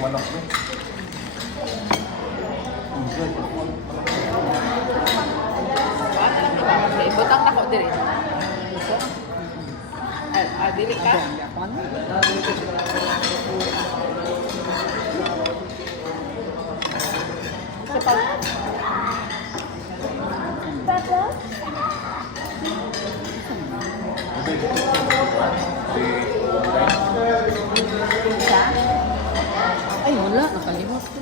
manok mo. Butang na ko diri. Dili ka? Ay, wala. Nakalimot ko.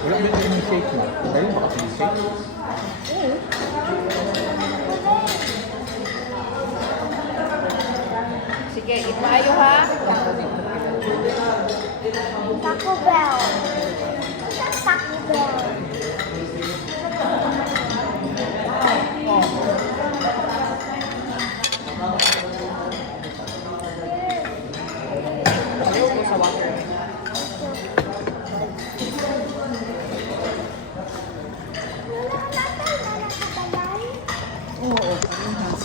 Wala ba yung shake mo? Kaya baka shake? Sige, ipaayo ha. Taco Bell. Taco Bell. Ayaw ko sa water. Oo, parehas.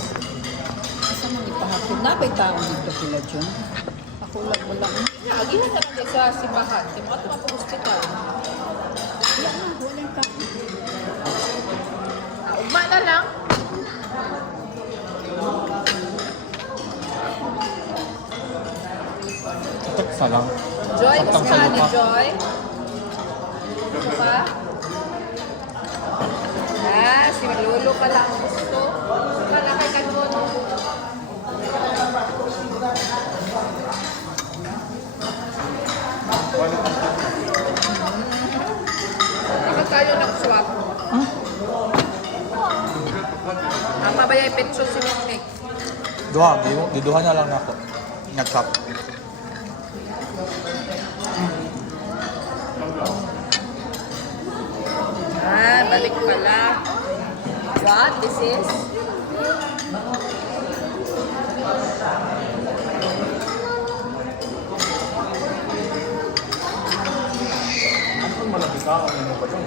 Asa man ipahapon? Napay tao dito sila dyan. Ako lang mo lang. Lagi na lang sa simbahan. Di mo ito sa hospital. Wala na, walang tao. Ugma na lang. Sa lang. Joy, Saktang gusto ka sa ni lupa. Joy? Gusto pa? Si Lolo pa lang gusto. Gusto ka lang kay Kanbon. Ikaw tayo nag-swap. Ang mabayay pensyon si Mikmik. Duha, diduha na lang ako. Nag-cup. Balik pala. What? This is? Ang malaki ka, ano ba dyan?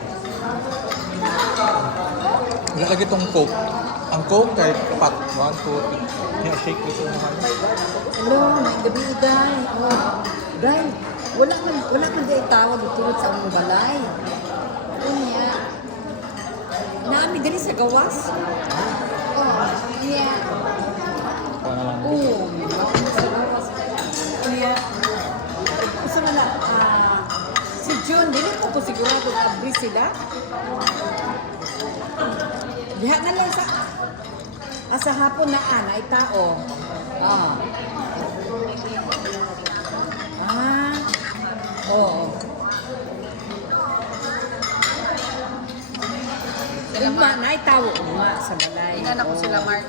Wala lagi itong Coke. Ang Coke kay pat. 1, 2, 3. Kaya shake dito naman. Hello, may gabi day. Oh, day, wala man day tawag tulad sa among balay. Unya. Naami diri sa gawas. Oh, yeah. Paano lang? Oo, sa gawas kaya. Unya. Gusto na si John, dili ko sigurado abri sila. Diha na lang sa hapon na ay tao. Ah. Oo. Uma na ay tao uma sa balay. Tingnan ako Oo. sila Mark.